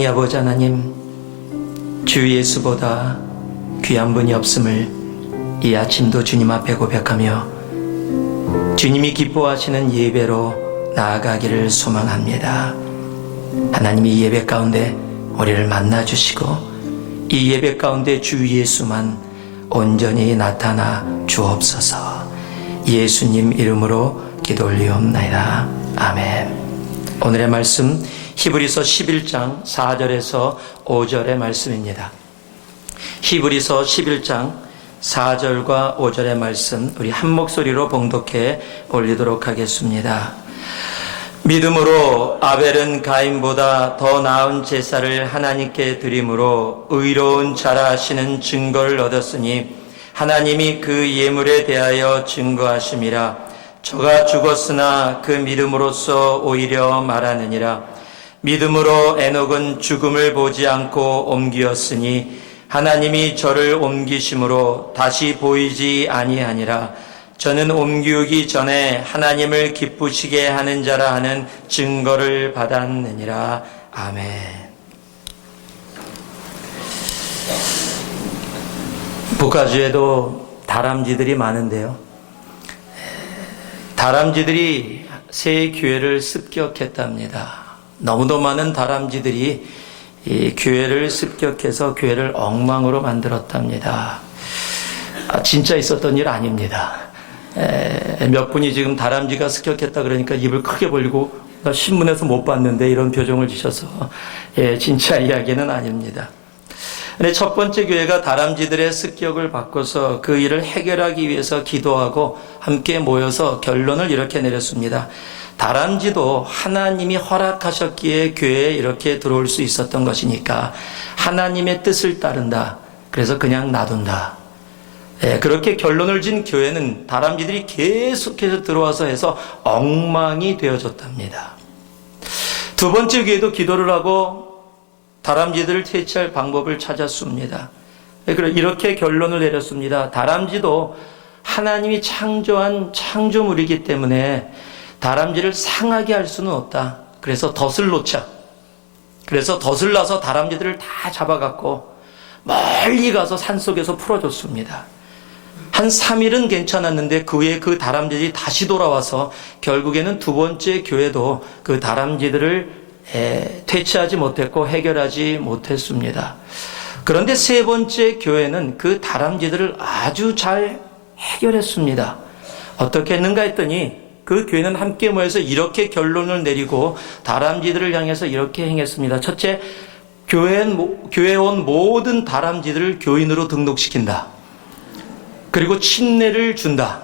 사랑의 아버지 하나님, 주 예수보다 귀한 분이 없음을 이 아침도 주님 앞에 고백하며 주님이 기뻐하시는 예배로 나아가기를 소망합니다. 하나님이 이 예배 가운데 우리를 만나주시고 이 예배 가운데 주 예수만 온전히 나타나 주옵소서. 예수님 이름으로 기도 올리옵나이다. 아멘. 오늘의 말씀 히브리서 11장 4절에서 5절의 말씀입니다. 히브리서 11장 4절과 5절의 말씀 우리 한 목소리로 봉독해 올리도록 하겠습니다. 믿음으로 아벨은 가인보다 더 나은 제사를 하나님께 드림으로 의로운 자라 하시는 증거를 얻었으니 하나님이 그 예물에 대하여 증거하심이라. 저가 죽었으나 그 믿음으로써 오히려 말하느니라. 믿음으로 에녹은 죽음을 보지 않고 옮기었으니 하나님이 저를 옮기심으로 다시 보이지 아니하니라. 저는 옮기우기 전에 하나님을 기쁘시게 하는 자라 하는 증거를 받았느니라. 아멘. 북아주에도 다람쥐들이 많은데요, 다람쥐들이 새 교회를 습격했답니다. 너무도 많은 다람쥐들이 이 교회를 습격해서 교회를 엉망으로 만들었답니다. 진짜 있었던 일 아닙니다. 몇 분이 지금 다람쥐가 습격했다 그러니까 입을 크게 벌리고 나 신문에서 못 봤는데 이런 표정을 지셔서 진짜 이야기는 아닙니다. 근데 첫 번째 교회가 다람쥐들의 습격을 바꿔서 그 일을 해결하기 위해서 기도하고 함께 모여서 결론을 이렇게 내렸습니다. 다람쥐도 하나님이 허락하셨기에 교회에 이렇게 들어올 수 있었던 것이니까 하나님의 뜻을 따른다. 그래서 그냥 놔둔다. 그렇게 결론을 진 교회는 다람쥐들이 계속해서 들어와서 해서 엉망이 되어졌답니다. 두 번째 교회도 기도를 하고 다람쥐들을 퇴치할 방법을 찾았습니다. 이렇게 결론을 내렸습니다. 다람쥐도 하나님이 창조한 창조물이기 때문에 다람쥐를 상하게 할 수는 없다. 그래서 덫을 놓자. 그래서 덫을 놔서 다람쥐들을 다 잡아갖고 멀리 가서 산속에서 풀어줬습니다. 한 3일은 괜찮았는데 그 후에 그 다람쥐들이 다시 돌아와서 결국에는 두 번째 교회도 그 다람쥐들을 퇴치하지 못했고 해결하지 못했습니다. 그런데 세 번째 교회는 그 다람쥐들을 아주 잘 해결했습니다. 어떻게 했는가 했더니 그 교회는 함께 모여서 이렇게 결론을 내리고 다람쥐들을 향해서 이렇게 행했습니다. 첫째, 교회에 온 모든 다람쥐들을 교인으로 등록시킨다. 그리고 침례를 준다.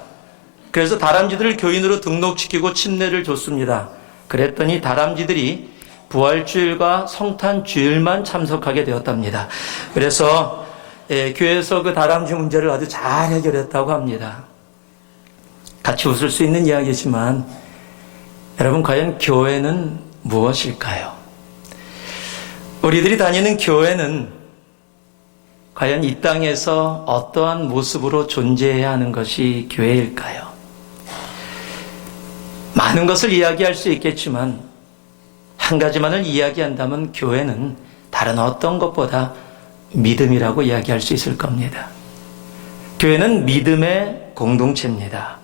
그래서 다람쥐들을 교인으로 등록시키고 침례를 줬습니다. 그랬더니 다람쥐들이 부활주일과 성탄주일만 참석하게 되었답니다. 그래서 교회에서 그 다람쥐 문제를 아주 잘 해결했다고 합니다. 같이 웃을 수 있는 이야기지만 여러분, 과연 교회는 무엇일까요? 우리들이 다니는 교회는 과연 이 땅에서 어떠한 모습으로 존재해야 하는 것이 교회일까요? 많은 것을 이야기할 수 있겠지만 한 가지만을 이야기한다면 교회는 다른 어떤 것보다 믿음이라고 이야기할 수 있을 겁니다. 교회는 믿음의 공동체입니다.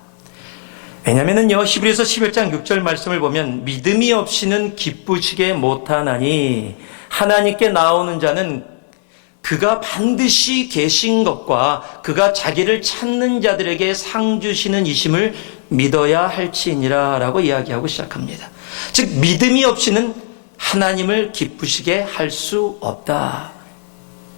왜냐하면요, 히브리서 11장 6절 말씀을 보면 믿음이 없이는 기쁘시게 못하나니 하나님께 나오는 자는 그가 반드시 계신 것과 그가 자기를 찾는 자들에게 상 주시는 이심을 믿어야 할지니라 라고 이야기하고 시작합니다. 즉 믿음이 없이는 하나님을 기쁘시게 할 수 없다.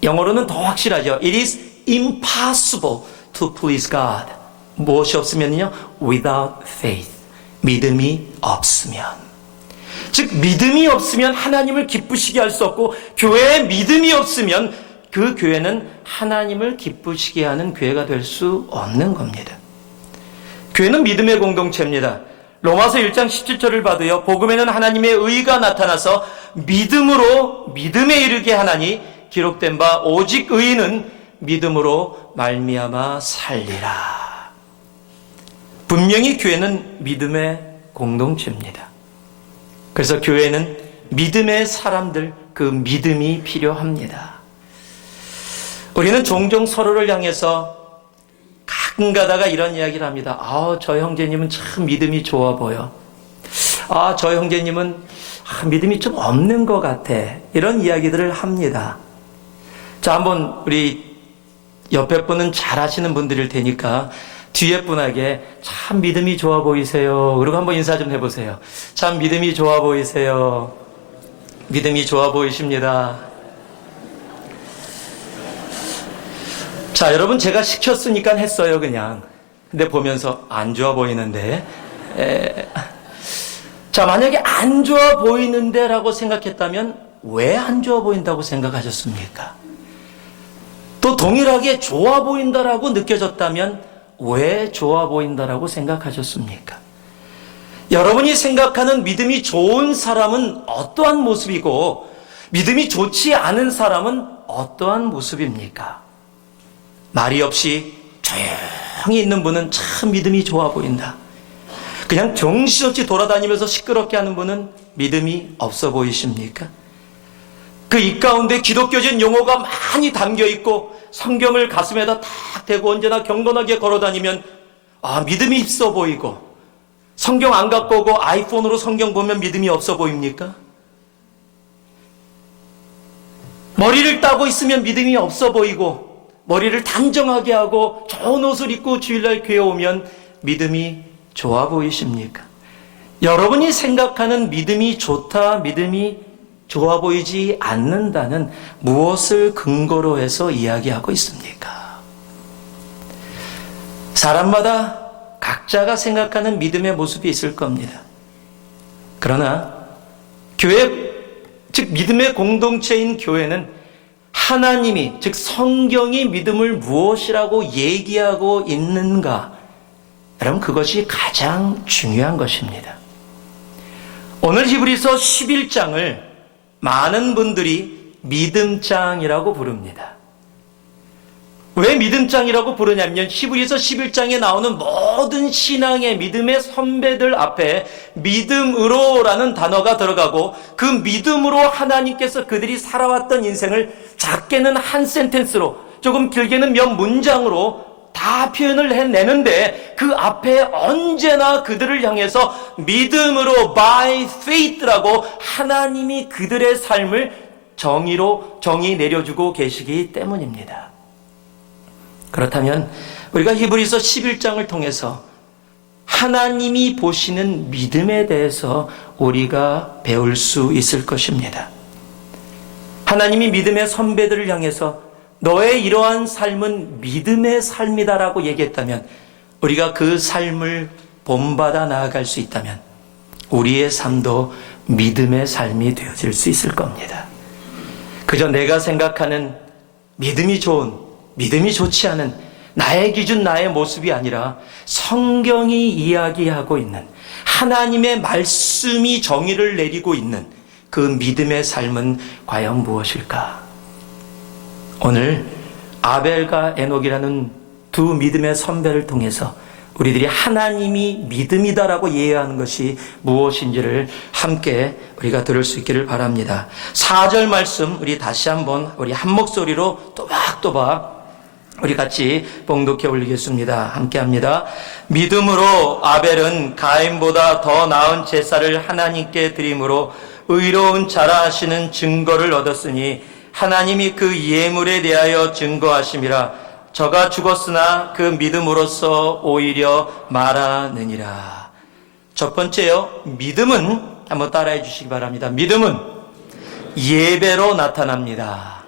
영어로는 더 확실하죠. It is impossible to please God. 무엇이 없으면요? Without faith. 믿음이 없으면. 즉 믿음이 없으면 하나님을 기쁘시게 할 수 없고, 교회에 믿음이 없으면 그 교회는 하나님을 기쁘시게 하는 교회가 될 수 없는 겁니다. 교회는 믿음의 공동체입니다. 로마서 1장 17절을 봐도요, 복음에는 하나님의 의가 나타나서 믿음으로 믿음에 이르게 하나니 기록된 바 오직 의인은 믿음으로 말미암아 살리라. 분명히 교회는 믿음의 공동체입니다. 그래서 교회는 믿음의 사람들, 그 믿음이 필요합니다. 우리는 종종 서로를 향해서 가끔 가다가 이런 이야기를 합니다. 저 형제님은 참 믿음이 좋아 보여. 저 형제님은 믿음이 좀 없는 것 같아. 이런 이야기들을 합니다. 자, 한번 우리 옆에 분은 잘 하시는 분들일 테니까 뒤에 분에게 참 믿음이 좋아 보이세요. 그리고 한번 인사 좀 해보세요. 참 믿음이 좋아 보이세요. 믿음이 좋아 보이십니다. 자, 여러분 제가 시켰으니까 했어요, 그냥. 근데 보면서 안 좋아 보이는데. 자, 만약에 안 좋아 보이는데 라고 생각했다면 왜 안 좋아 보인다고 생각하셨습니까? 또 동일하게 좋아 보인다라고 느껴졌다면 왜 좋아 보인다라고 생각하셨습니까? 여러분이 생각하는 믿음이 좋은 사람은 어떠한 모습이고 믿음이 좋지 않은 사람은 어떠한 모습입니까? 말이 없이 조용히 있는 분은 참 믿음이 좋아 보인다. 그냥 정신없이 돌아다니면서 시끄럽게 하는 분은 믿음이 없어 보이십니까? 그 입 가운데 기독교적인 용어가 많이 담겨 있고 성경을 가슴에다 탁 대고 언제나 경건하게 걸어다니면 믿음이 있어 보이고, 성경 안 갖고 오고 아이폰으로 성경 보면 믿음이 없어 보입니까? 머리를 따고 있으면 믿음이 없어 보이고, 머리를 단정하게 하고 좋은 옷을 입고 주일날 교회 오면 믿음이 좋아 보이십니까? 여러분이 생각하는 믿음이 좋다, 믿음이 좋아 보이지 않는다는 무엇을 근거로 해서 이야기하고 있습니까? 사람마다 각자가 생각하는 믿음의 모습이 있을 겁니다. 그러나 교회, 즉 믿음의 공동체인 교회는 하나님이, 즉 성경이 믿음을 무엇이라고 얘기하고 있는가, 여러분 그것이 가장 중요한 것입니다. 오늘 히브리서 11장을 많은 분들이 믿음장이라고 부릅니다. 왜 믿음장이라고 부르냐면 히브리서 11장에 나오는 모든 신앙의 믿음의 선배들 앞에 믿음으로라는 단어가 들어가고, 그 믿음으로 하나님께서 그들이 살아왔던 인생을 작게는 한 센텐스로, 조금 길게는 몇 문장으로 다 표현을 해내는데, 그 앞에 언제나 그들을 향해서 믿음으로 by faith라고 하나님이 그들의 삶을 정의 내려주고 계시기 때문입니다. 그렇다면 우리가 히브리서 11장을 통해서 하나님이 보시는 믿음에 대해서 우리가 배울 수 있을 것입니다. 하나님이 믿음의 선배들을 향해서 너의 이러한 삶은 믿음의 삶이다라고 얘기했다면, 우리가 그 삶을 본받아 나아갈 수 있다면 우리의 삶도 믿음의 삶이 되어질 수 있을 겁니다. 그저 내가 생각하는 믿음이 좋은, 믿음이 좋지 않은 나의 기준, 나의 모습이 아니라 성경이 이야기하고 있는, 하나님의 말씀이 정의를 내리고 있는 그 믿음의 삶은 과연 무엇일까? 오늘 아벨과 에녹이라는 두 믿음의 선배를 통해서 우리들이 하나님이 믿음이다라고 이해하는 것이 무엇인지를 함께 우리가 들을 수 있기를 바랍니다. 4절 말씀 우리 다시 한번 우리 한 목소리로 또박또박 우리 같이 봉독해 올리겠습니다. 함께 합니다. 믿음으로 아벨은 가인보다 더 나은 제사를 하나님께 드림으로 의로운 자라 하시는 증거를 얻었으니 하나님이 그 예물에 대하여 증거하심이라. 저가 죽었으나 그 믿음으로써 오히려 말하느니라. 첫 번째요, 믿음은 한번 따라해 주시기 바랍니다. 믿음은 예배로 나타납니다.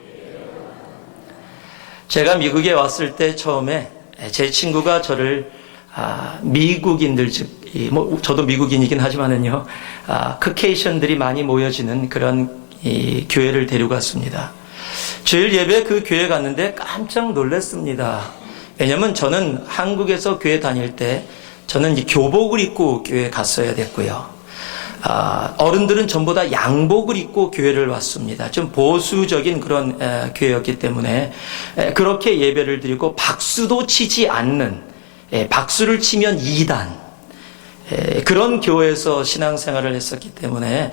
제가 미국에 왔을 때 처음에 제 친구가 저를 미국인들, 즉 저도 미국인이긴 하지만은요, 크케이션들이 많이 모여지는 그런 이 교회를 데려갔습니다. 주일 예배 그 교회 갔는데 깜짝 놀랐습니다. 왜냐면 저는 한국에서 교회 다닐 때 저는 교복을 입고 교회 갔어야 됐고요. 어른들은 전부 다 양복을 입고 교회를 왔습니다. 좀 보수적인 그런 교회였기 때문에 그렇게 예배를 드리고 박수도 치지 않는, 박수를 치면 2단, 그런 교회에서 신앙생활을 했었기 때문에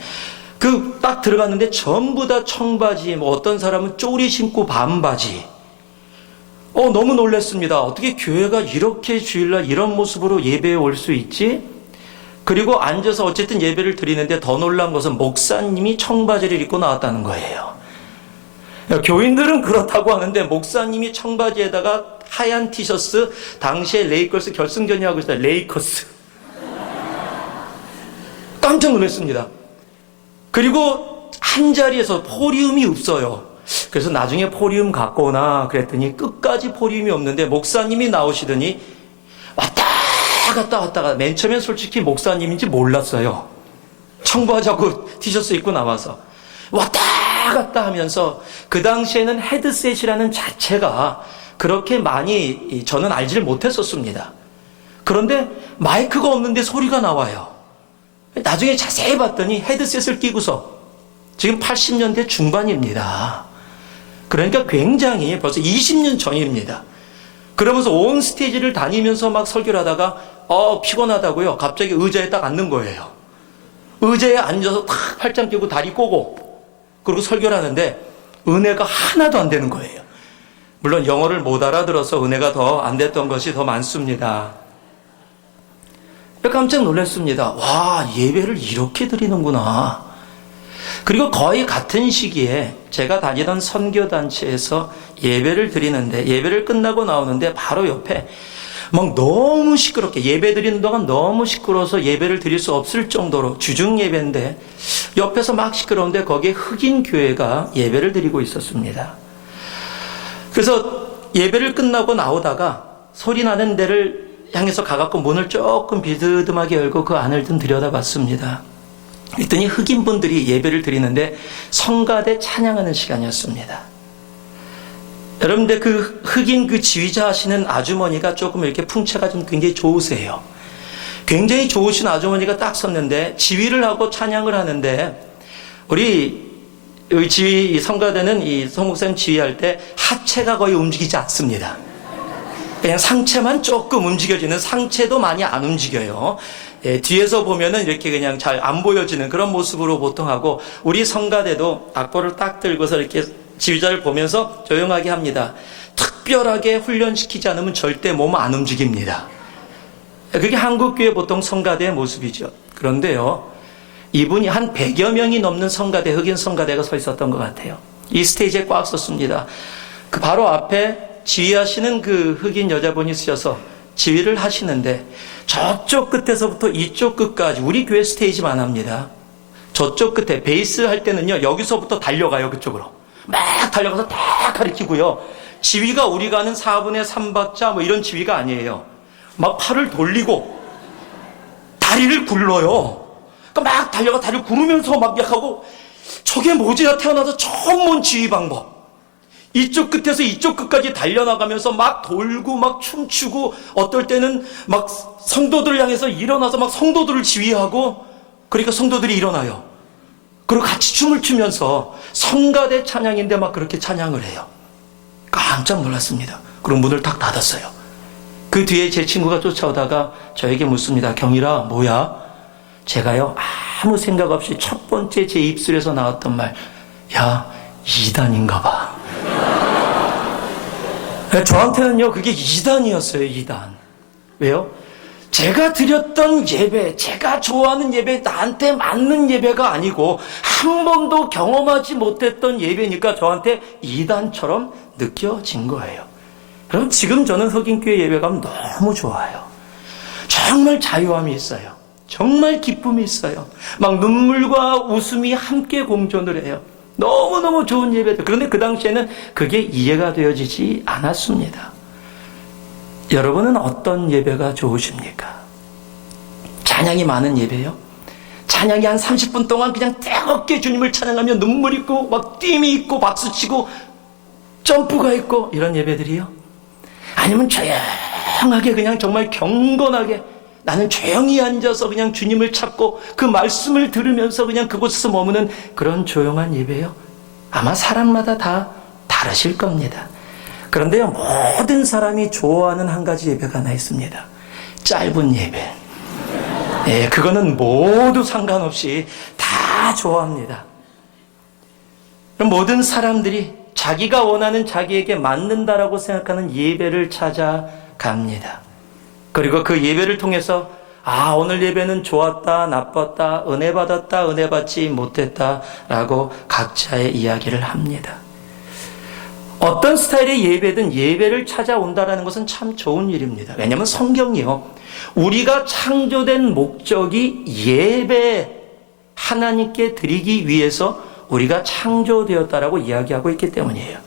그 딱 들어갔는데 전부 다 청바지, 뭐 어떤 사람은 쪼리 신고 반바지. 너무 놀랐습니다. 어떻게 교회가 이렇게 주일날 이런 모습으로 예배에 올 수 있지? 그리고 앉아서 어쨌든 예배를 드리는데 더 놀란 것은 목사님이 청바지를 입고 나왔다는 거예요. 교인들은 그렇다고 하는데 목사님이 청바지에다가 하얀 티셔츠, 당시에 레이커스 결승전이 하고 있어요. 레이커스. 깜짝 놀랐습니다. 그리고 한 자리에서 포리움이 없어요. 그래서 나중에 포리움 갖고 오나 그랬더니 끝까지 포리움이 없는데 목사님이 나오시더니 왔다 갔다 왔다가 맨 처음엔 솔직히 목사님인지 몰랐어요. 청바지하고 티셔츠 입고 나와서 왔다 갔다 하면서 그 당시에는 헤드셋이라는 자체가 그렇게 많이 저는 알지를 못했었습니다. 그런데 마이크가 없는데 소리가 나와요. 나중에 자세히 봤더니 헤드셋을 끼고서 지금 80년대 중반입니다. 그러니까 굉장히 벌써 20년 전입니다. 그러면서 온 스테이지를 다니면서 막 설교를 하다가 피곤하다고요. 갑자기 의자에 딱 앉는 거예요. 의자에 앉아서 탁 팔짱 끼고 다리 꼬고 그리고 설교를 하는데 은혜가 하나도 안 되는 거예요. 물론 영어를 못 알아들어서 은혜가 더 안 됐던 것이 더 많습니다. 깜짝 놀랐습니다. 와, 예배를 이렇게 드리는구나. 그리고 거의 같은 시기에 제가 다니던 선교단체에서 예배를 드리는데 예배를 끝나고 나오는데 바로 옆에 막 너무 시끄럽게 예배 드리는 동안 너무 시끄러워서 예배를 드릴 수 없을 정도로 주중 예배인데 옆에서 막 시끄러운데 거기에 흑인 교회가 예배를 드리고 있었습니다. 그래서 예배를 끝나고 나오다가 소리 나는 데를 향해서 가갖고 문을 조금 비스듬하게 열고 그 안을 좀 들여다봤습니다. 그랬더니 흑인분들이 예배를 드리는데 성가대 찬양하는 시간이었습니다. 여러분들 그 흑인 그 지휘자 하시는 아주머니가 조금 이렇게 풍채가 좀 굉장히 좋으세요. 굉장히 좋으신 아주머니가 딱 섰는데 지휘를 하고 찬양을 하는데 우리 지휘 성가대는 이 성목사님 지휘할 때 하체가 거의 움직이지 않습니다. 그냥 상체만 조금 움직여지는, 상체도 많이 안 움직여요. 뒤에서 보면은 이렇게 그냥 잘 안 보여지는 그런 모습으로 보통 하고, 우리 성가대도 악보를 딱 들고서 이렇게 지휘자를 보면서 조용하게 합니다. 특별하게 훈련시키지 않으면 절대 몸 안 움직입니다. 그게 한국교회 보통 성가대의 모습이죠. 그런데요, 이분이 한 100여 명이 넘는 성가대, 흑인 성가대가 서 있었던 것 같아요. 이 스테이지에 꽉 섰습니다. 그 바로 앞에 지휘하시는 그 흑인 여자분이 쓰셔서 지휘를 하시는데 저쪽 끝에서부터 이쪽 끝까지 우리 교회 스테이지만 합니다. 저쪽 끝에 베이스 할 때는요, 여기서부터 달려가요. 그쪽으로 막 달려가서 딱 가리키고요. 지휘가 우리가 하는 4분의 3박자 뭐 이런 지휘가 아니에요. 막 팔을 돌리고 다리를 굴러요. 그러니까 막 달려가 다리를 구르면서 막 하고, 저게 뭐지? 나 태어나서 처음 본 지휘 방법. 이쪽 끝에서 이쪽 끝까지 달려나가면서 막 돌고 막 춤추고, 어떨 때는 막 성도들을 향해서 일어나서 막 성도들을 지휘하고, 그러니까 성도들이 일어나요. 그리고 같이 춤을 추면서 성가대 찬양인데 막 그렇게 찬양을 해요. 깜짝 놀랐습니다. 그리고 문을 탁 닫았어요. 그 뒤에 제 친구가 쫓아오다가 저에게 묻습니다. 경일아, 뭐야? 제가요, 아무 생각 없이 첫 번째 제 입술에서 나왔던 말, 야, 이단인가 봐. 저한테는요, 그게 이단이었어요, 이단. 왜요? 제가 드렸던 예배, 제가 좋아하는 예배, 나한테 맞는 예배가 아니고 한 번도 경험하지 못했던 예배니까 저한테 이단처럼 느껴진 거예요. 그럼 지금 저는 흑인교회 예배가 너무 좋아요. 정말 자유함이 있어요. 정말 기쁨이 있어요. 막 눈물과 웃음이 함께 공존을 해요. 너무너무 좋은 예배들. 그런데 그 당시에는 그게 이해가 되어지지 않았습니다. 여러분은 어떤 예배가 좋으십니까? 찬양이 많은 예배요? 찬양이 한 30분 동안 그냥 뜨겁게 주님을 찬양하며 눈물 있고 막 뜀이 있고 박수치고 점프가 있고 이런 예배들이요? 아니면 조용하게 그냥 정말 경건하게 나는 조용히 앉아서 그냥 주님을 찾고 그 말씀을 들으면서 그냥 그곳에서 머무는 그런 조용한 예배요? 아마 사람마다 다 다르실 겁니다. 그런데요, 모든 사람이 좋아하는 한 가지 예배가 하나 있습니다. 짧은 예배. 예, 그거는 모두 상관없이 다 다 좋아합니다. 모든 사람들이 자기가 원하는 자기에게 맞는다라고 생각하는 예배를 찾아갑니다. 그리고 그 예배를 통해서 오늘 예배는 좋았다, 나빴다, 은혜 받았다, 은혜 받지 못했다라고 각자의 이야기를 합니다. 어떤 스타일의 예배든 예배를 찾아온다라는 것은 참 좋은 일입니다. 왜냐하면 성경이요, 우리가 창조된 목적이 예배, 하나님께 드리기 위해서 우리가 창조되었다라고 이야기하고 있기 때문이에요.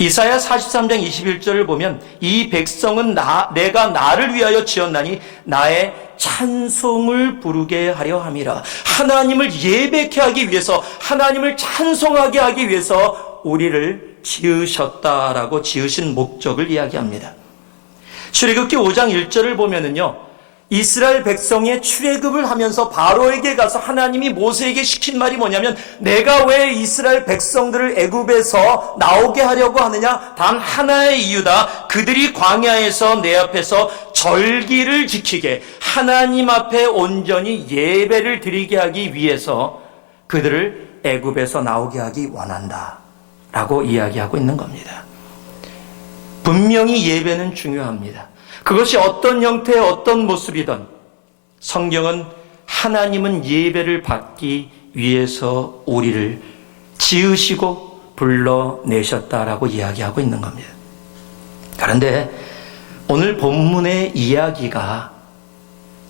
이사야 43장 21절을 보면 이 백성은 내가 나를 위하여 지었나니 나의 찬송을 부르게 하려 함이라. 하나님을 예배케 하기 위해서, 하나님을 찬송하게 하기 위해서 우리를 지으셨다라고 지으신 목적을 이야기합니다. 출애굽기 5장 1절을 보면은요, 이스라엘 백성의 출애굽을 하면서 바로에게 가서 하나님이 모세에게 시킨 말이 뭐냐면, 내가 왜 이스라엘 백성들을 애굽에서 나오게 하려고 하느냐? 단 하나의 이유다. 그들이 광야에서 내 앞에서 절기를 지키게, 하나님 앞에 온전히 예배를 드리게 하기 위해서 그들을 애굽에서 나오게 하기 원한다 라고 이야기하고 있는 겁니다. 분명히 예배는 중요합니다. 그것이 어떤 형태의 어떤 모습이든 성경은 하나님은 예배를 받기 위해서 우리를 지으시고 불러내셨다라고 이야기하고 있는 겁니다. 그런데 오늘 본문의 이야기가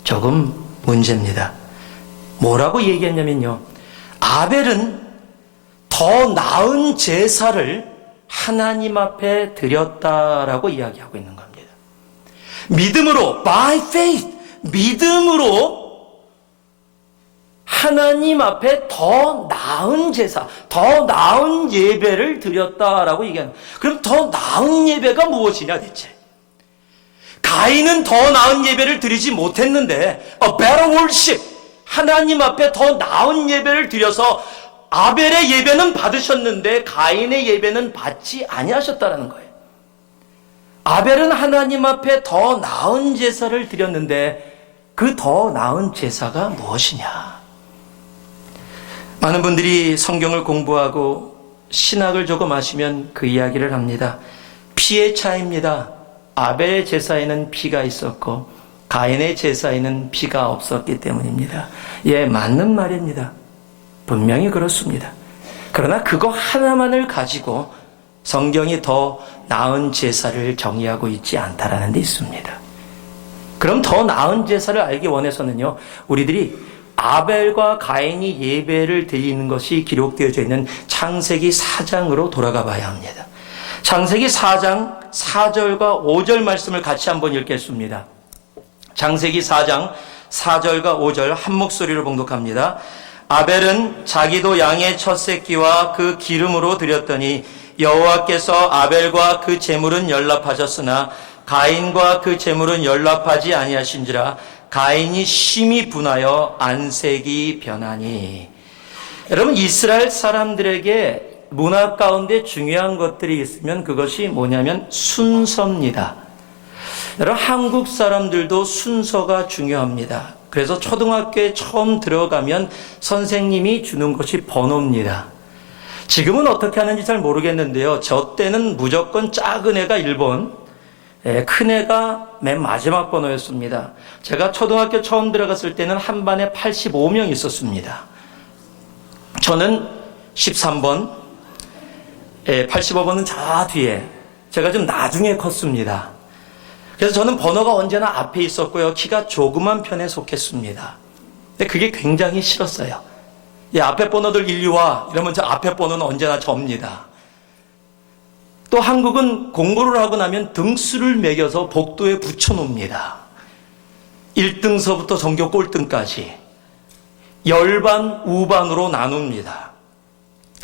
조금 문제입니다. 뭐라고 얘기했냐면요, 아벨은 더 나은 제사를 하나님 앞에 드렸다라고 이야기하고 있는 겁니다. 믿음으로, by faith, 믿음으로 하나님 앞에 더 나은 제사, 더 나은 예배를 드렸다라고 얘기하는. 그럼 더 나은 예배가 무엇이냐 대체? 가인은 더 나은 예배를 드리지 못했는데 a better worship, 하나님 앞에 더 나은 예배를 드려서 아벨의 예배는 받으셨는데 가인의 예배는 받지 아니하셨다는 거예요. 아벨은 하나님 앞에 더 나은 제사를 드렸는데 그 더 나은 제사가 무엇이냐? 많은 분들이 성경을 공부하고 신학을 조금 아시면 그 이야기를 합니다. 피의 차이입니다. 아벨의 제사에는 피가 있었고 가인의 제사에는 피가 없었기 때문입니다. 예, 맞는 말입니다. 분명히 그렇습니다. 그러나 그거 하나만을 가지고 성경이 더 나은 제사를 정의하고 있지 않다라는 데 있습니다. 그럼 더 나은 제사를 알기 원해서는요, 우리들이 아벨과 가인이 예배를 드리는 것이 기록되어져 있는 창세기 4장으로 돌아가 봐야 합니다. 창세기 4장 4절과 5절 말씀을 같이 한번 읽겠습니다. 창세기 4장 4절과 5절 한 목소리로 봉독합니다. 아벨은 자기도 양의 첫 새끼와 그 기름으로 드렸더니 여호와께서 아벨과 그 제물은 연락하셨으나 가인과 그 제물은 연락하지 아니하신지라. 가인이 심히 분하여 안색이 변하니. 여러분, 이스라엘 사람들에게 문화 가운데 중요한 것들이 있으면 그것이 뭐냐면 순서입니다. 여러분, 한국 사람들도 순서가 중요합니다. 그래서 초등학교에 처음 들어가면 선생님이 주는 것이 번호입니다. 지금은 어떻게 하는지 잘 모르겠는데요, 저 때는 무조건 작은 애가 1번, 큰 애가 맨 마지막 번호였습니다. 제가 초등학교 처음 들어갔을 때는 한 반에 85명 있었습니다. 저는 13번, 85번은 저 뒤에, 제가 좀 나중에 컸습니다. 그래서 저는 번호가 언제나 앞에 있었고요, 키가 조그만 편에 속했습니다. 근데 그게 굉장히 싫었어요. 앞에 번호들 일리 와 이러면 저 앞에 번호는 언제나 접니다. 또 한국은 공부를 하고 나면 등수를 매겨서 복도에 붙여놓습니다. 1등서부터 전교 꼴등까지 열반, 우반으로 나눕니다.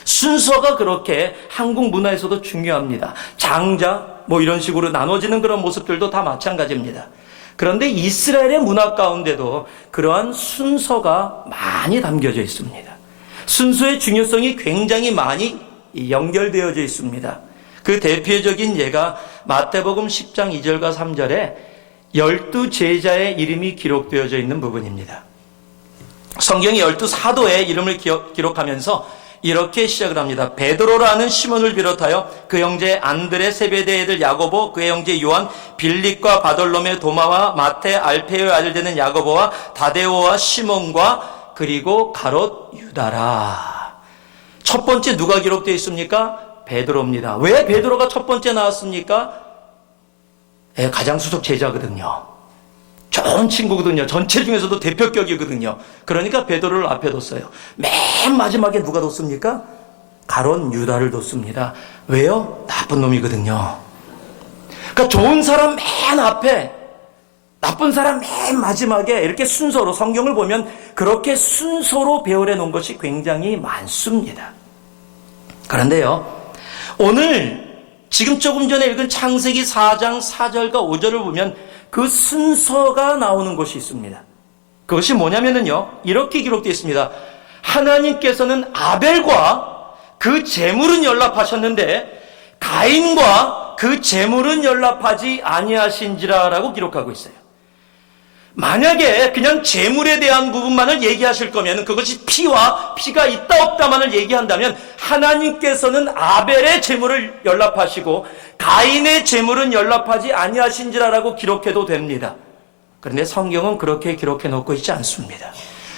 순서가 그렇게 한국 문화에서도 중요합니다. 장자 뭐 이런 식으로 나눠지는 그런 모습들도 다 마찬가지입니다. 그런데 이스라엘의 문화 가운데도 그러한 순서가 많이 담겨져 있습니다. 순서의 중요성이 굉장히 많이 연결되어져 있습니다. 그 대표적인 예가 마태복음 10장 2절과 3절에 12 제자의 이름이 기록되어져 있는 부분입니다. 성경이 12사도의 이름을 기록하면서 이렇게 시작을 합니다. 베드로라는 시몬을 비롯하여 그 형제 안드레, 세베대의 애들 야고보, 그의 형제 요한, 빌립과 바돌로메, 도마와 마태, 알페오의 아들 되는 야고보와 다데오와 시몬과 그리고 가롯 유다라. 첫 번째 누가 기록되어 있습니까? 베드로입니다. 왜 베드로가 첫 번째 나왔습니까? 가장 수석 제자거든요. 좋은 친구거든요. 전체 중에서도 대표격이거든요. 그러니까 베드로를 앞에 뒀어요. 맨 마지막에 누가 뒀습니까? 가롯 유다를 뒀습니다. 왜요? 나쁜 놈이거든요. 그러니까 좋은 사람 맨 앞에, 나쁜 사람 맨 마지막에 이렇게 순서로, 성경을 보면 그렇게 순서로 배열해 놓은 것이 굉장히 많습니다. 그런데요, 오늘 지금 조금 전에 읽은 창세기 4장 4절과 5절을 보면 그 순서가 나오는 것이 있습니다. 그것이 뭐냐면요, 이렇게 기록되어 있습니다. 하나님께서는 아벨과 그 제물은 연락하셨는데 가인과 그 제물은 연락하지 아니하신지라라고 기록하고 있어요. 만약에 그냥 제물에 대한 부분만을 얘기하실 거면, 그것이 피와 피가 있다 없다만을 얘기한다면 하나님께서는 아벨의 제물을 연락하시고 가인의 제물은 연락하지 아니하신지라라고 기록해도 됩니다. 그런데 성경은 그렇게 기록해 놓고 있지 않습니다.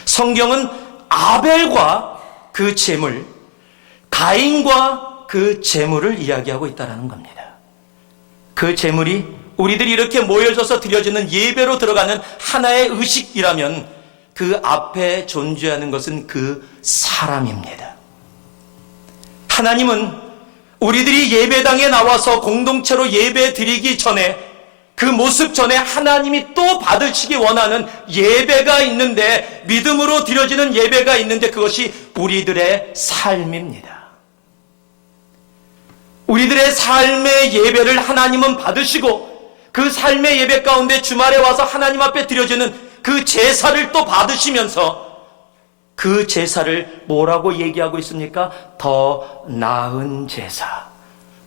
성경은 아벨과 그 제물, 가인과 그 제물을 이야기하고 있다는 겁니다. 그 제물이 우리들이 이렇게 모여져서 드려지는 예배로 들어가는 하나의 의식이라면 그 앞에 존재하는 것은 그 사람입니다. 하나님은 우리들이 예배당에 나와서 공동체로 예배 드리기 전에, 그 모습 전에 하나님이 또 받으시기 원하는 예배가 있는데, 믿음으로 드려지는 예배가 있는데, 그것이 우리들의 삶입니다. 우리들의 삶의 예배를 하나님은 받으시고, 그 삶의 예배 가운데 주말에 와서 하나님 앞에 드려지는 그 제사를 또 받으시면서 그 제사를 뭐라고 얘기하고 있습니까? 더 나은 제사,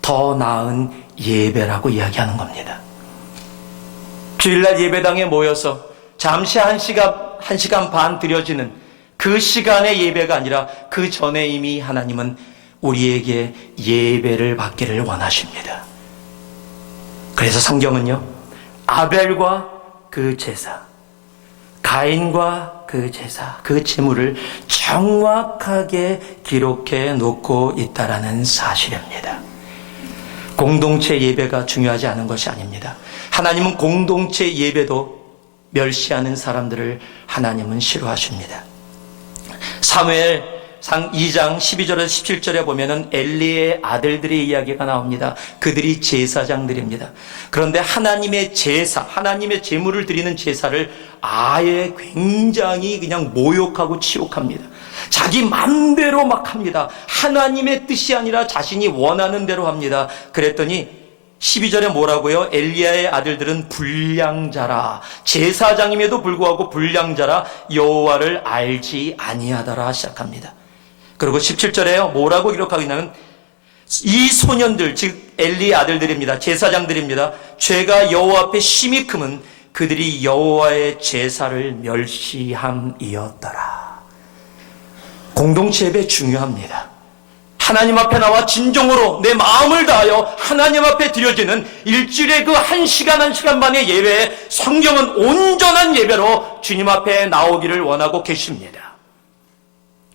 더 나은 예배라고 이야기하는 겁니다. 주일날 예배당에 모여서 잠시 한 시간 반 드려지는 그 시간의 예배가 아니라 그 전에 이미 하나님은 우리에게 예배를 받기를 원하십니다. 그래서 성경은요, 아벨과 그 제사, 가인과 그 제사, 그 제물을 정확하게 기록해 놓고 있다라는 사실입니다. 공동체 예배가 중요하지 않은 것이 아닙니다. 하나님은 공동체 예배도 멸시하는 사람들을 하나님은 싫어하십니다. 사무엘상 2장 12절에서 17절에 보면은 엘리의 아들들의 이야기가 나옵니다. 그들이 제사장들입니다. 그런데 하나님의 제사, 하나님의 제물을 드리는 제사를 아예 굉장히 그냥 모욕하고 치욕합니다. 자기 맘대로 막 합니다. 하나님의 뜻이 아니라 자신이 원하는 대로 합니다. 그랬더니 12절에 뭐라고요? 엘리야의 아들들은 불량자라, 제사장임에도 불구하고 불량자라, 여호와를 알지 아니하더라 시작합니다. 그리고 17절에요, 뭐라고 기록하고 있냐면, 이 소년들, 즉 엘리의 아들들입니다. 제사장들입니다. 죄가 여호와 앞에 심히 크면 그들이 여호와의 제사를 멸시함이었더라. 공동체 예배 중요합니다. 하나님 앞에 나와 진정으로 내 마음을 다하여 하나님 앞에 드려지는 일주일의 그 한 시간 반의 예배에 성경은 온전한 예배로 주님 앞에 나오기를 원하고 계십니다.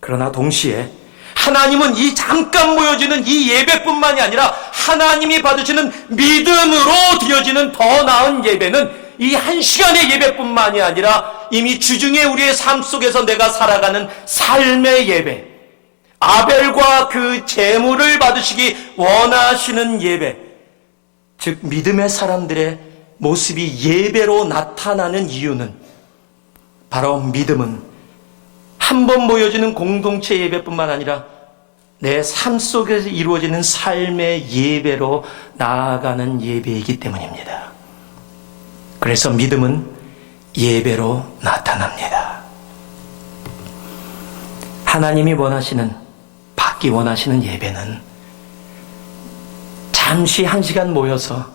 그러나 동시에 하나님은 이 잠깐 모여지는 이 예배뿐만이 아니라 하나님이 받으시는 믿음으로 드려지는 더 나은 예배는 이 한 시간의 예배뿐만이 아니라 이미 주중에 우리의 삶 속에서 내가 살아가는 삶의 예배, 아벨과 그 제물을 받으시기 원하시는 예배, 즉 믿음의 사람들의 모습이 예배로 나타나는 이유는 바로 믿음은 한 번 모여지는 공동체 예배뿐만 아니라 내 삶 속에서 이루어지는 삶의 예배로 나아가는 예배이기 때문입니다. 그래서 믿음은 예배로 나타납니다. 하나님이 받기 원하시는 예배는 잠시 한 시간 모여서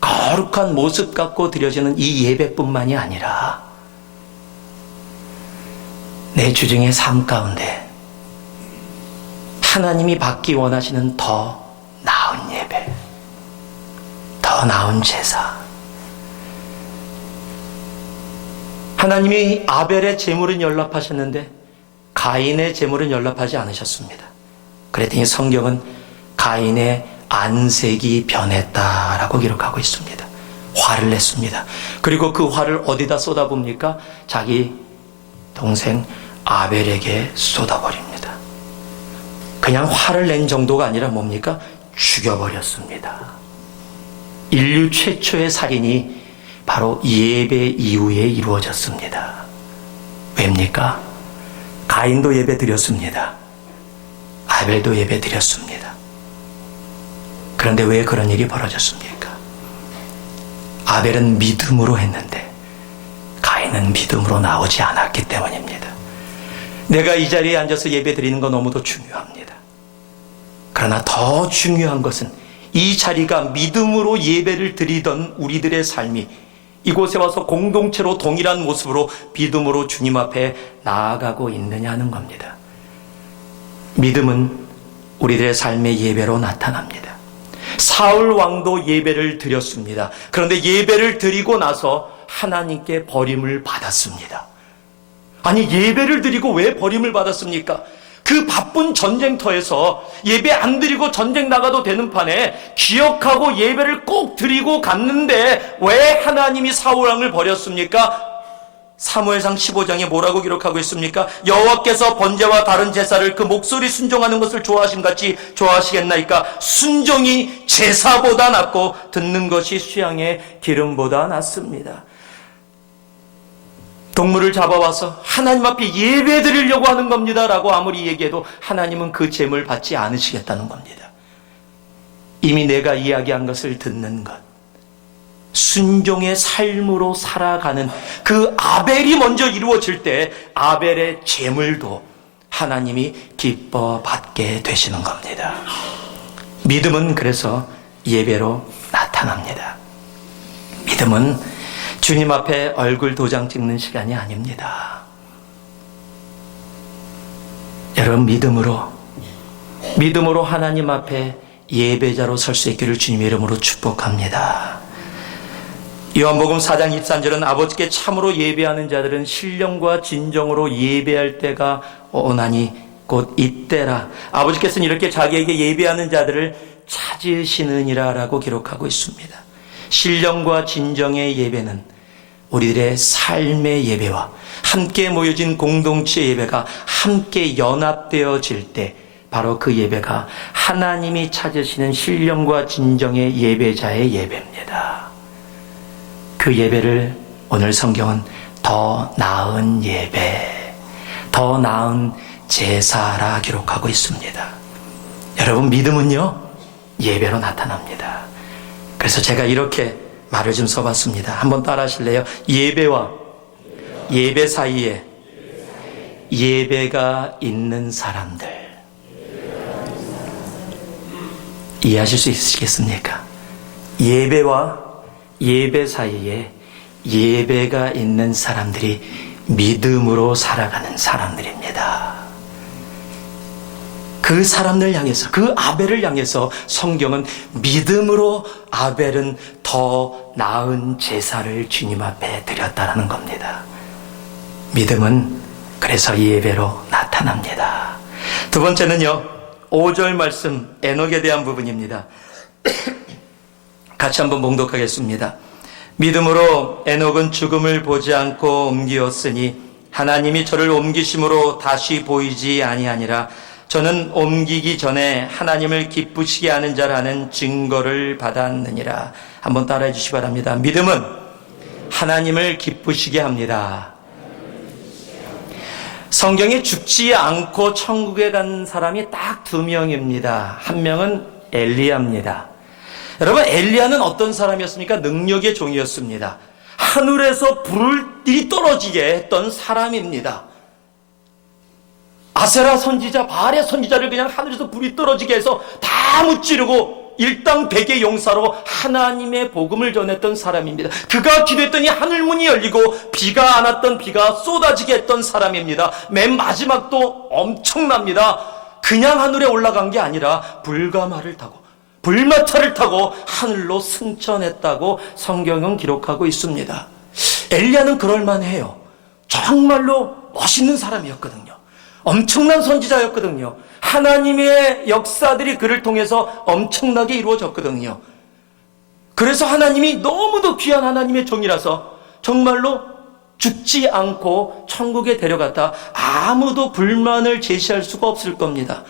거룩한 모습 갖고 드려지는 이 예배뿐만이 아니라 내 주중의 삶 가운데 하나님이 받기 원하시는 더 나은 예배, 더 나은 제사. 하나님이 아벨의 제물은 연락하셨는데 가인의 제물은 연락하지 않으셨습니다. 그랬더니 성경은 가인의 안색이 변했다라고 기록하고 있습니다. 화를 냈습니다. 그리고 그 화를 어디다 쏟아붓니까? 자기 동생 아벨에게 쏟아버립니다. 그냥 화를 낸 정도가 아니라 뭡니까? 죽여버렸습니다. 인류 최초의 살인이 바로 예배 이후에 이루어졌습니다. 왜입니까? 가인도 예배 드렸습니다. 아벨도 예배 드렸습니다. 그런데 왜 그런 일이 벌어졌습니까? 아벨은 믿음으로 했는데 가인은 믿음으로 나오지 않았기 때문입니다. 내가 이 자리에 앉아서 예배 드리는 건 너무도 중요합니다. 그러나 더 중요한 것은 이 자리가 믿음으로 예배를 드리던 우리들의 삶이 이곳에 와서 공동체로 동일한 모습으로 믿음으로 주님 앞에 나아가고 있느냐 하는 겁니다. 믿음은 우리들의 삶의 예배로 나타납니다. 사울 왕도 예배를 드렸습니다. 그런데 예배를 드리고 나서 하나님께 버림을 받았습니다. 아니, 예배를 드리고 왜 버림을 받았습니까? 그 바쁜 전쟁터에서 예배 안 드리고 전쟁 나가도 되는 판에 기억하고 예배를 꼭 드리고 갔는데 왜 하나님이 사울 왕을 버렸습니까? 사무엘상 15장에 뭐라고 기록하고 있습니까? 여호와께서 번제와 다른 제사를 그 목소리 순종하는 것을 좋아하신 같이 좋아하시겠나이까? 순종이 제사보다 낫고 듣는 것이 수양의 기름보다 낫습니다. 동물을 잡아와서 하나님 앞에 예배 드리려고 하는 겁니다 라고 아무리 얘기해도 하나님은 그 제물 받지 않으시겠다는 겁니다. 이미 내가 이야기한 것을 듣는 것, 순종의 삶으로 살아가는 그 아벨이 먼저 이루어질 때 아벨의 제물도 하나님이 기뻐 받게 되시는 겁니다. 믿음은 그래서 예배로 나타납니다. 믿음은 주님 앞에 얼굴 도장 찍는 시간이 아닙니다. 여러분, 믿음으로 하나님 앞에 예배자로 설 수 있기를 주님의 이름으로 축복합니다. 요한복음 4장 23절은 아버지께 참으로 예배하는 자들은 신령과 진정으로 예배할 때가 오나니 곧 이때라. 아버지께서는 이렇게 자기에게 예배하는 자들을 찾으시느니라 라고 기록하고 있습니다. 신령과 진정의 예배는 우리들의 삶의 예배와 함께 모여진 공동체 예배가 함께 연합되어질 때 바로 그 예배가 하나님이 찾으시는 신령과 진정의 예배자의 예배입니다. 그 예배를 오늘 성경은 더 나은 예배, 더 나은 제사라 기록하고 있습니다. 여러분, 믿음은요, 예배로 나타납니다. 그래서 제가 이렇게 말을 좀 써봤습니다. 한번 따라 하실래요? 예배와 예배 사이에 예배가 있는 사람들. 이해하실 수 있으시겠습니까? 예배와 예배 사이에 예배가 있는 사람들이 믿음으로 살아가는 사람들입니다. 그 사람들 향해서, 그 아벨을 향해서 성경은 믿음으로 아벨은 더 나은 제사를 주님 앞에 드렸다라는 겁니다. 믿음은 그래서 예배로 나타납니다. 두 번째는요, 5절 말씀 에녹에 대한 부분입니다. 같이 한번 봉독하겠습니다. 믿음으로 에녹은 죽음을 보지 않고 옮기었으니 하나님이 저를 옮기심으로 다시 보이지 아니하니라. 저는 옮기기 전에 하나님을 기쁘시게 하는 자라는 증거를 받았느니라. 한번 따라해 주시기 바랍니다. 믿음은 하나님을 기쁘시게 합니다. 성경에 죽지 않고 천국에 간 사람이 딱 2명입니다. 한 명은 엘리야입니다. 여러분, 엘리야는 어떤 사람이었습니까? 능력의 종이었습니다. 하늘에서 불이 떨어지게 했던 사람입니다. 아세라 선지자, 바알의 선지자를 그냥 하늘에서 불이 떨어지게 해서 다 무찌르고 일당백의 용사로 하나님의 복음을 전했던 사람입니다. 그가 기도했더니 하늘문이 열리고 비가 안 왔던 비가 쏟아지게 했던 사람입니다. 맨 마지막도 엄청납니다. 그냥 하늘에 올라간 게 아니라 불가마를 타고 불마차를 타고 하늘로 승천했다고 성경은 기록하고 있습니다. 엘리야는 그럴만해요. 정말로 멋있는 사람이었거든요. 엄청난 선지자였거든요. 하나님의 역사들이 그를 통해서 엄청나게 이루어졌거든요. 그래서 하나님이 너무도 귀한 하나님의 종이라서 정말로 죽지 않고 천국에 데려갔다. 아무도 불만을 제시할 수가 없을 겁니다.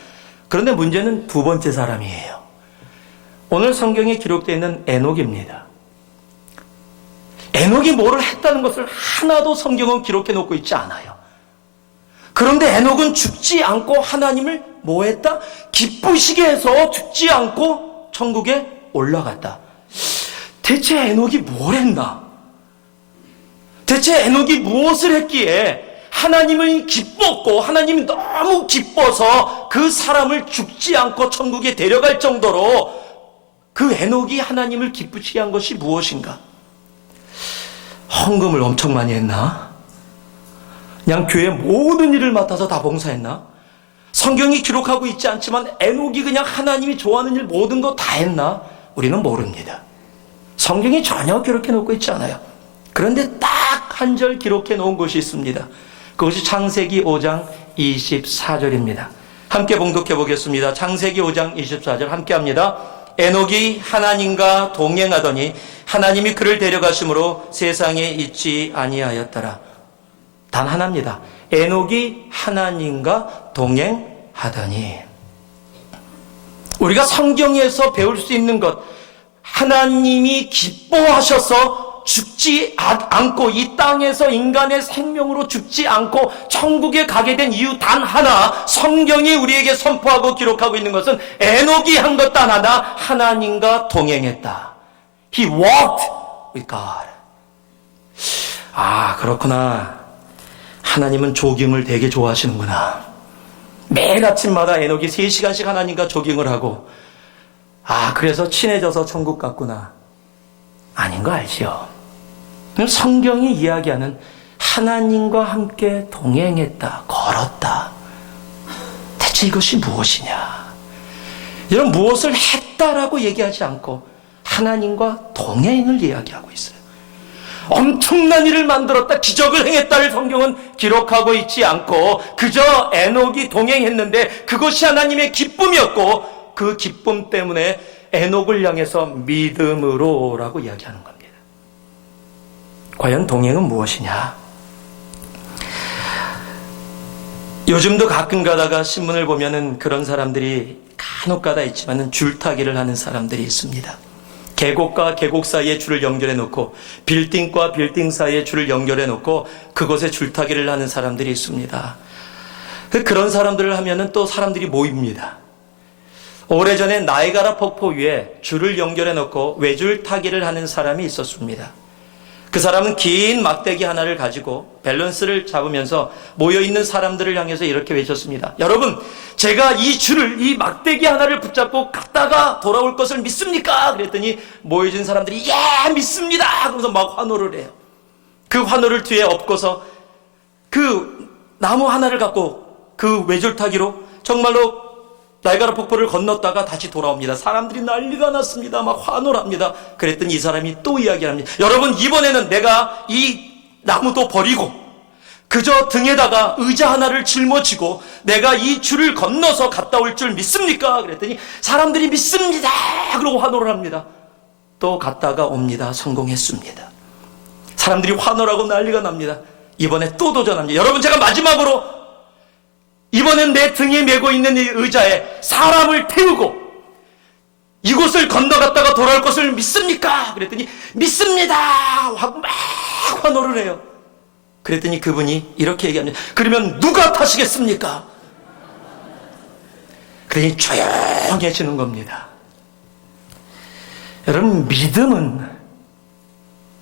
그런데 문제는 두 번째 사람이에요. 오늘 성경에 기록되어 있는 에녹입니다. 에녹이 뭐를 했다는 것을 하나도 성경은 기록해 놓고 있지 않아요. 그런데 에녹은 죽지 않고 하나님을 뭐 했다? 기쁘시게 해서 죽지 않고 천국에 올라갔다. 대체 에녹이 뭘 했나? 대체 에녹이 무엇을 했기에 하나님을 기뻤고 하나님이 너무 기뻐서 그 사람을 죽지 않고 천국에 데려갈 정도로 그 에녹이 하나님을 기쁘시게 한 것이 무엇인가? 헌금을 엄청 많이 했나? 그냥 교회 모든 일을 맡아서 다 봉사했나? 성경이 기록하고 있지 않지만 에녹이 그냥 하나님이 좋아하는 일 모든 거 다 했나? 우리는 모릅니다. 성경이 전혀 기록해 놓고 있지 않아요. 그런데 딱 한 절 기록해 놓은 것이 있습니다. 그것이 창세기 5장 24절입니다. 함께 봉독해 보겠습니다. 창세기 5장 24절 함께 합니다. 에녹이 하나님과 동행하더니 하나님이 그를 데려가심으로 세상에 있지 아니하였더라. 단 하나입니다. 에녹이 하나님과 동행하더니. 우리가 성경에서 배울 수 있는 것, 하나님이 기뻐하셔서 죽지 않고 이 땅에서 인간의 생명으로 죽지 않고 천국에 가게 된 이유 단 하나, 성경이 우리에게 선포하고 기록하고 있는 것은 에녹이 한 것 단 하나, 하나님과 동행했다. He walked with God. 아, 그렇구나. 하나님은 조깅을 되게 좋아하시는구나. 매일 아침마다 에녹이 3시간씩 하나님과 조깅을 하고, 아, 그래서 친해져서 천국 갔구나. 아닌 거 알지요? 성경이 이야기하는 하나님과 함께 동행했다, 걸었다. 대체 이것이 무엇이냐? 여러분, 무엇을 했다라고 얘기하지 않고 하나님과 동행을 이야기하고 있어요. 엄청난 일을 만들었다, 기적을 행했다를 성경은 기록하고 있지 않고 그저 에녹이 동행했는데 그것이 하나님의 기쁨이었고 그 기쁨 때문에 에녹을 향해서 믿음으로라고 이야기하는 겁니다. 과연 동행은 무엇이냐? 요즘도 가끔 가다가 신문을 보면은 그런 사람들이 간혹 가다 있지만은 줄타기를 하는 사람들이 있습니다. 계곡과 계곡 사이에 줄을 연결해 놓고 빌딩과 빌딩 사이에 줄을 연결해 놓고 그곳에 줄타기를 하는 사람들이 있습니다. 그런 사람들을 하면은 또 사람들이 모입니다. 오래전에 나이가라 폭포 위에 줄을 연결해 놓고 외줄타기를 하는 사람이 있었습니다. 그 사람은 긴 막대기 하나를 가지고 밸런스를 잡으면서 모여있는 사람들을 향해서 이렇게 외쳤습니다. 여러분, 제가 이 줄을, 이 막대기 하나를 붙잡고 갔다가 돌아올 것을 믿습니까? 그랬더니 모여진 사람들이 예, 믿습니다! 그러면서 막 환호를 해요. 그 환호를 뒤에 엎고서 그 나무 하나를 갖고 그 외줄타기로 정말로 나이가라 폭포를 건넜다가 다시 돌아옵니다. 사람들이 난리가 났습니다. 막 환호를 합니다. 그랬더니 이 사람이 또 이야기합니다. 여러분, 이번에는 내가 이 나무도 버리고 그저 등에다가 의자 하나를 짊어지고 내가 이 줄을 건너서 갔다 올 줄 믿습니까? 그랬더니 사람들이 믿습니다. 그러고 환호를 합니다. 또 갔다가 옵니다. 성공했습니다. 사람들이 환호를 하고 난리가 납니다. 이번에 또 도전합니다. 여러분, 제가 마지막으로 이번엔 내 등에 메고 있는 이 의자에 사람을 태우고 이곳을 건너갔다가 돌아올 것을 믿습니까? 그랬더니 믿습니다 하고 막 환호를 해요. 그랬더니 그분이 이렇게 얘기합니다. 그러면 누가 타시겠습니까? 그랬더니 조용해지는 겁니다. 여러분, 믿음은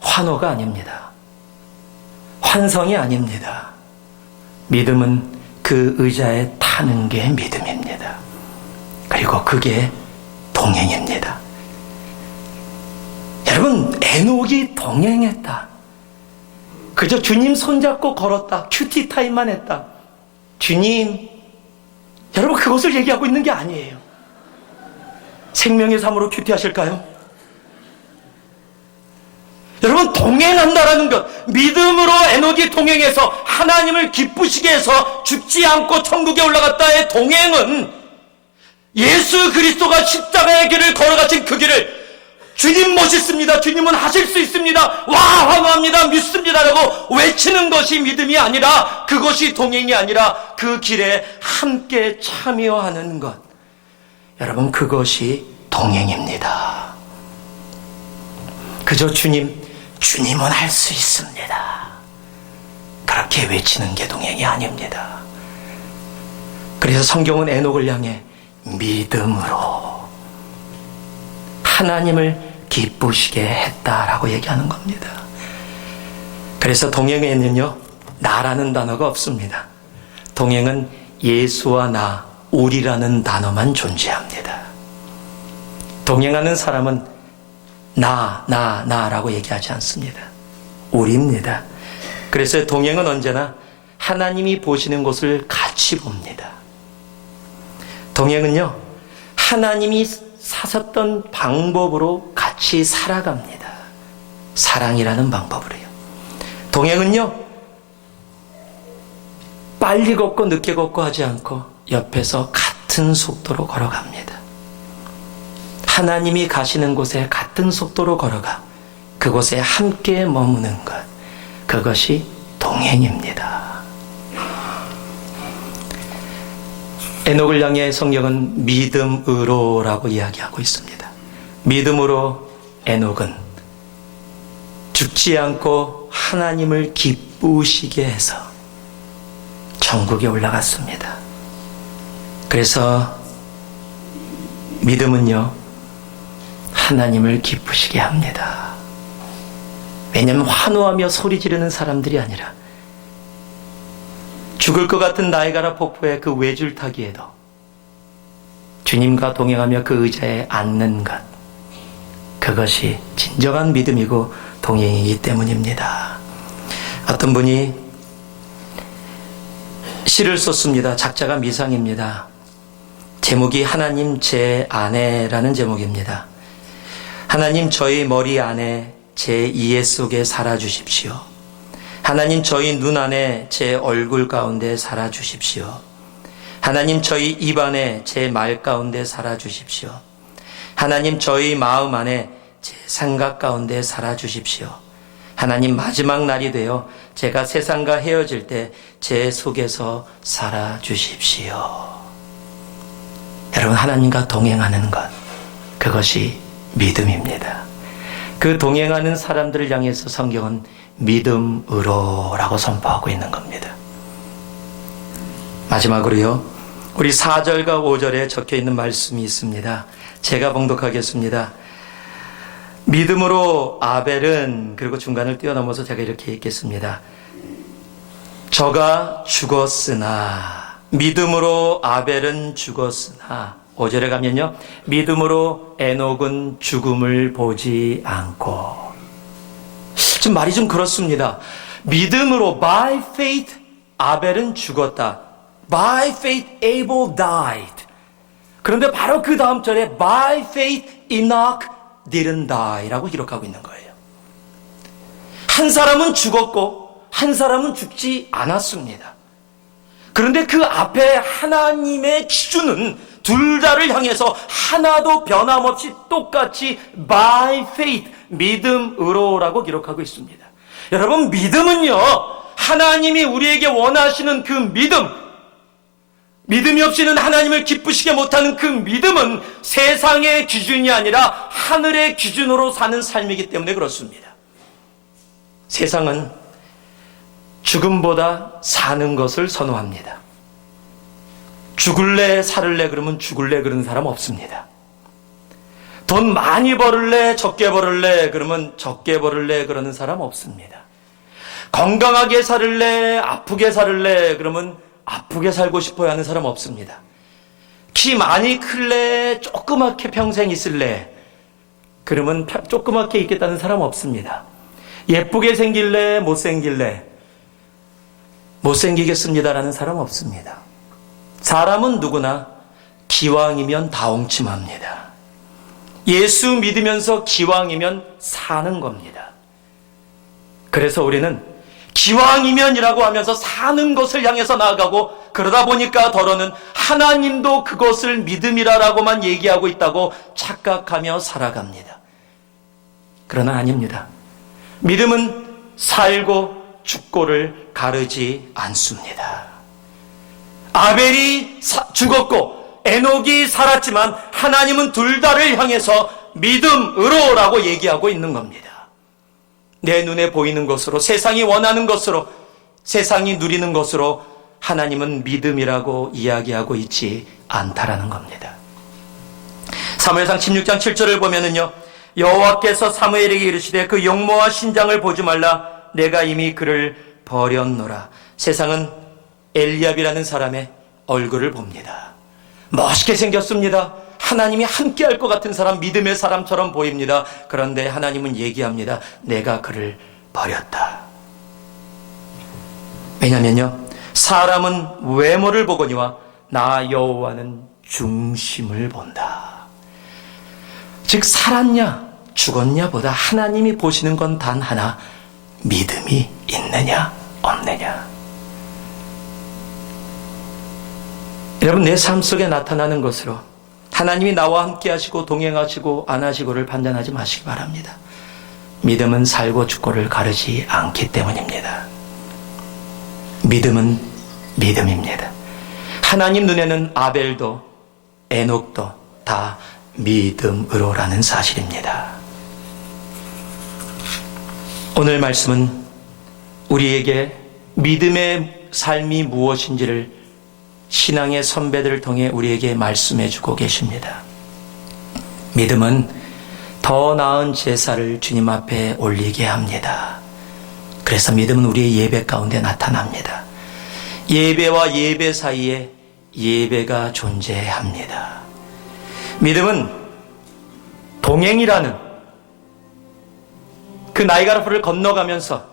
환호가 아닙니다. 환성이 아닙니다. 믿음은 그 의자에 타는 게 믿음입니다. 그리고 그게 동행입니다. 여러분, 에녹이 동행했다. 그저 주님 손잡고 걸었다. 큐티 타임만 했다. 주님, 여러분, 그것을 얘기하고 있는 게 아니에요. 생명의 삶으로 큐티하실까요? 여러분, 동행한다라는 것, 믿음으로 에녹이 동행해서 하나님을 기쁘시게 해서 죽지 않고 천국에 올라갔다의 동행은 예수 그리스도가 십자가의 길을 걸어가신 그 길을 주님 멋있습니다, 주님은 하실 수 있습니다, 와 환호합니다, 믿습니다라고 외치는 것이 믿음이 아니라, 그것이 동행이 아니라 그 길에 함께 참여하는 것, 여러분, 그것이 동행입니다. 그저 주님은 할 수 있습니다, 그렇게 외치는 게 동행이 아닙니다. 그래서 성경은 에녹을 향해 믿음으로 하나님을 기쁘시게 했다라고 얘기하는 겁니다. 그래서 동행에는요, 나라는 단어가 없습니다. 동행은 예수와 나, 우리라는 단어만 존재합니다. 동행하는 사람은 나라고 얘기하지 않습니다. 우리입니다. 그래서 동행은 언제나 하나님이 보시는 것을 같이 봅니다. 동행은요, 하나님이 사셨던 방법으로 같이 살아갑니다. 사랑이라는 방법으로요. 동행은요, 빨리 걷고 늦게 걷고 하지 않고 옆에서 같은 속도로 걸어갑니다. 하나님이 가시는 곳에 같은 속도로 걸어가 그곳에 함께 머무는 것, 그것이 동행입니다. 에녹을 향해 성경은 믿음으로라고 이야기하고 있습니다. 믿음으로 에녹은 죽지 않고 하나님을 기쁘시게 해서 천국에 올라갔습니다. 그래서 믿음은요, 하나님을 기쁘시게 합니다. 왜냐하면 환호하며 소리 지르는 사람들이 아니라 죽을 것 같은 나이가라 폭포의 그 외줄타기에도 주님과 동행하며 그 의자에 앉는 것, 그것이 진정한 믿음이고 동행이기 때문입니다. 어떤 분이 시를 썼습니다. 작자가 미상입니다. 제목이 하나님 제 안에라는 제목입니다. 하나님 저희 머리 안에 제 이해 속에 살아주십시오. 하나님 저희 눈 안에 제 얼굴 가운데 살아주십시오. 하나님 저희 입 안에 제 말 가운데 살아주십시오. 하나님 저희 마음 안에 제 생각 가운데 살아주십시오. 하나님 마지막 날이 되어 제가 세상과 헤어질 때 제 속에서 살아주십시오. 여러분, 하나님과 동행하는 것, 그것이 믿음입니다. 그 동행하는 사람들을 향해서 성경은 믿음으로라고 선포하고 있는 겁니다. 마지막으로요, 우리 4절과 5절에 적혀 있는 말씀이 있습니다. 제가 봉독하겠습니다. 믿음으로 아벨은, 그리고 중간을 뛰어넘어서 제가 이렇게 읽겠습니다. 저가 죽었으나, 믿음으로 아벨은 죽었으나, 5절에 가면요, 믿음으로 에녹은 죽음을 보지 않고. 지금 말이 좀 그렇습니다. 믿음으로, by faith, 아벨은 죽었다. By faith, Abel died. 그런데 바로 그 다음 절에 by faith, Enoch didn't die 라고 기록하고 있는 거예요. 한 사람은 죽었고 한 사람은 죽지 않았습니다. 그런데 그 앞에 하나님의 기준은 둘 다를 향해서 하나도 변함없이 똑같이 by faith, 믿음으로라고 기록하고 있습니다. 여러분, 믿음은요, 하나님이 우리에게 원하시는 그 믿음이 없이는 하나님을 기쁘시게 못하는 그 믿음은 세상의 기준이 아니라 하늘의 기준으로 사는 삶이기 때문에 그렇습니다. 세상은 죽음보다 사는 것을 선호합니다. 죽을래 살을래 그러면 죽을래 그러는 사람 없습니다. 돈 많이 벌을래 적게 벌을래 그러면 적게 벌을래 그러는 사람 없습니다. 건강하게 살을래 아프게 살을래 그러면 아프게 살고 싶어야 하는 사람 없습니다. 키 많이 클래? 조그맣게 평생 있을래? 그러면 조그맣게 있겠다는 사람 없습니다. 예쁘게 생길래? 못생길래? 못생기겠습니다라는 사람 없습니다. 사람은 누구나 기왕이면 다홍침합니다. 예수 믿으면서 기왕이면 사는 겁니다. 그래서 우리는 기왕이면이라고 하면서 사는 것을 향해서 나아가고, 그러다 보니까 더러는 하나님도 그것을 믿음이라고만 얘기하고 있다고 착각하며 살아갑니다. 그러나 아닙니다. 믿음은 살고 죽고를 가르지 않습니다. 아벨이 죽었고 에녹이 살았지만 하나님은 둘 다를 향해서 믿음으로라고 얘기하고 있는 겁니다. 내 눈에 보이는 것으로, 세상이 원하는 것으로, 세상이 누리는 것으로 하나님은 믿음이라고 이야기하고 있지 않다라는 겁니다. 사무엘상 16장 7절을 보면은요, 여호와께서 사무엘에게 이르시되 그 용모와 신장을 보지 말라, 내가 이미 그를 버렸노라. 세상은 엘리압이라는 사람의 얼굴을 봅니다. 멋있게 생겼습니다. 하나님이 함께할 것 같은 사람, 믿음의 사람처럼 보입니다. 그런데 하나님은 얘기합니다. 내가 그를 버렸다. 왜냐면요, 사람은 외모를 보거니와 나 여호와는 중심을 본다. 즉 살았냐 죽었냐 보다 하나님이 보시는 건 단 하나, 믿음이 있느냐 없느냐. 여러분, 내 삶 속에 나타나는 것으로 하나님이 나와 함께 하시고 동행하시고 안 하시고를 판단하지 마시기 바랍니다. 믿음은 살고 죽고를 가르지 않기 때문입니다. 믿음은 믿음입니다. 하나님 눈에는 아벨도 에녹도 다 믿음으로라는 사실입니다. 오늘 말씀은 우리에게 믿음의 삶이 무엇인지를 신앙의 선배들을 통해 우리에게 말씀해 주고 계십니다. 믿음은 더 나은 제사를 주님 앞에 올리게 합니다. 그래서 믿음은 우리의 예배 가운데 나타납니다. 예배와 예배 사이에 예배가 존재합니다. 믿음은 동행이라는 그 나이가라풀을 건너가면서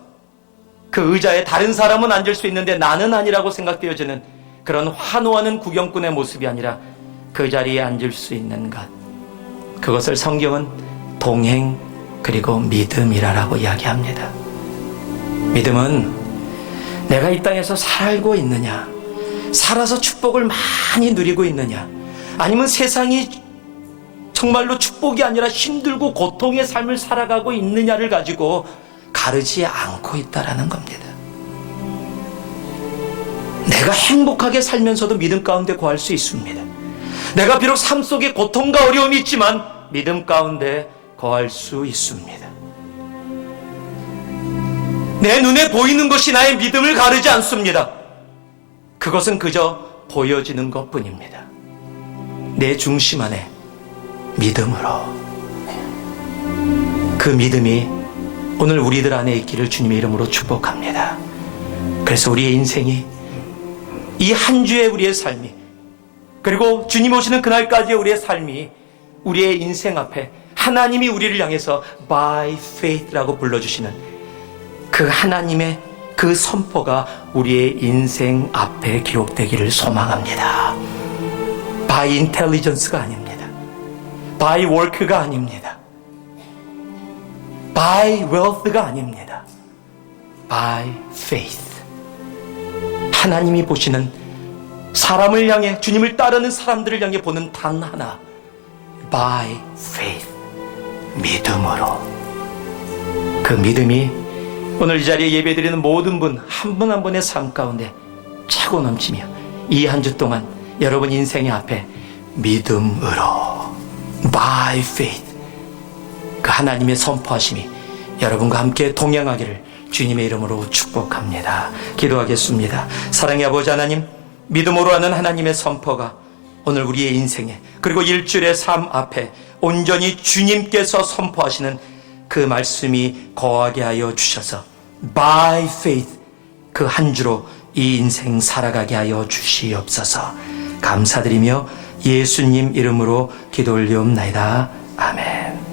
그 의자에 다른 사람은 앉을 수 있는데 나는 아니라고 생각되어지는 그런 환호하는 구경꾼의 모습이 아니라 그 자리에 앉을 수 있는 것, 그것을 성경은 동행 그리고 믿음이라고 이야기합니다. 믿음은 내가 이 땅에서 살고 있느냐, 살아서 축복을 많이 누리고 있느냐, 아니면 세상이 정말로 축복이 아니라 힘들고 고통의 삶을 살아가고 있느냐를 가지고 가르지 않고 있다라는 겁니다. 내가 행복하게 살면서도 믿음 가운데 거할 수 있습니다. 내가 비록 삶 속에 고통과 어려움이 있지만 믿음 가운데 거할 수 있습니다. 내 눈에 보이는 것이 나의 믿음을 가르지 않습니다. 그것은 그저 보여지는 것뿐입니다. 내 중심 안에 믿음으로, 그 믿음이 오늘 우리들 안에 있기를 주님의 이름으로 축복합니다. 그래서 우리의 인생이, 이 한 주의 우리의 삶이, 그리고 주님 오시는 그날까지의 우리의 삶이 우리의 인생 앞에 하나님이 우리를 향해서 by faith라고 불러주시는 그 하나님의 그 선포가 우리의 인생 앞에 기록되기를 소망합니다. by intelligence가 아닙니다. by work가 아닙니다. by wealth가 아닙니다. by faith. 하나님이 보시는, 사람을 향해, 주님을 따르는 사람들을 향해 보는 단 하나, by faith, 믿음으로. 그 믿음이 오늘 이 자리에 예배드리는 모든 분 한 분 한 분의 삶 가운데 차고 넘치며 이 한 주 동안 여러분 인생의 앞에 믿음으로, by faith, 그 하나님의 선포하심이 여러분과 함께 동행하기를 주님의 이름으로 축복합니다. 기도하겠습니다. 사랑의 아버지 하나님, 믿음으로 하는 하나님의 선포가 오늘 우리의 인생에, 그리고 일주일의 삶 앞에 온전히 주님께서 선포하시는 그 말씀이 거하게 하여 주셔서 by faith 그 한 주로 이 인생 살아가게 하여 주시옵소서. 감사드리며 예수님 이름으로 기도 올리옵나이다. 아멘.